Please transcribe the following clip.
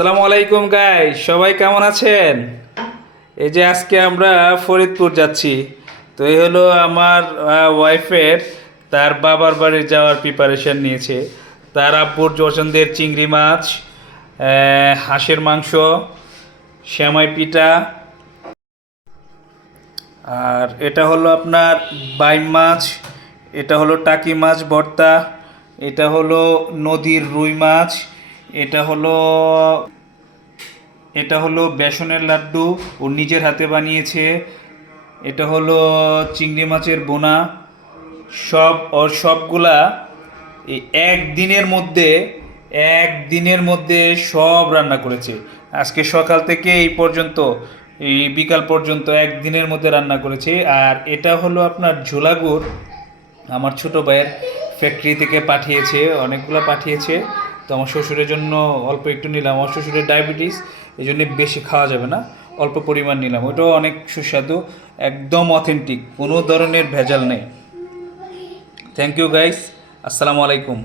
আসসালামু আলাইকুম গাইস, সবাই কেমন আছেন? এই যে আজকে আমরা ফরিদপুর যাচ্ছি। তো এই হলো আমার ওয়াইফের, তার বাবার বাড়ি যাওয়ার প্রিপারেশন নিয়েছে। তার আব্বুর পছন্দের চিংড়ি মাছ, হাঁসের মাংস, সেমাই পিঠা, আর এটা হলো আপনার বাইম মাছ, এটা হলো টাকি মাছ ভর্তা, এটা হলো নদীর রুই মাছ, এটা হলো এটা হলো বেসনের লাড্ডু, ও নিজের হাতে বানিয়েছে। এটা হলো চিংড়ি মাছের বোনা। সবগুলা এই একদিনের মধ্যে সব রান্না করেছে। আজকে সকাল থেকে এই পর্যন্ত, এই বিকাল পর্যন্ত একদিনের মধ্যে রান্না করেছে। আর এটা হলো আপনার ঝোলাগুড়, আমার ছোট ভাইয়ের ফ্যাক্টরি থেকে পাঠিয়েছে, অনেকগুলো পাঠিয়েছে। তো আমার শ্বশুরের জন্য অল্প একটু নিলাম, আমার শ্বশুরের ডায়াবেটিস, এই জন্য বেশি খাওয়া যাবে না, অল্প পরিমাণ নিলাম। ওটাও অনেক সুস্বাদু, একদম অথেন্টিক, কোনো ধরনের ভেজাল নেই। থ্যাংক ইউ গাইস, আসসালামু আলাইকুম।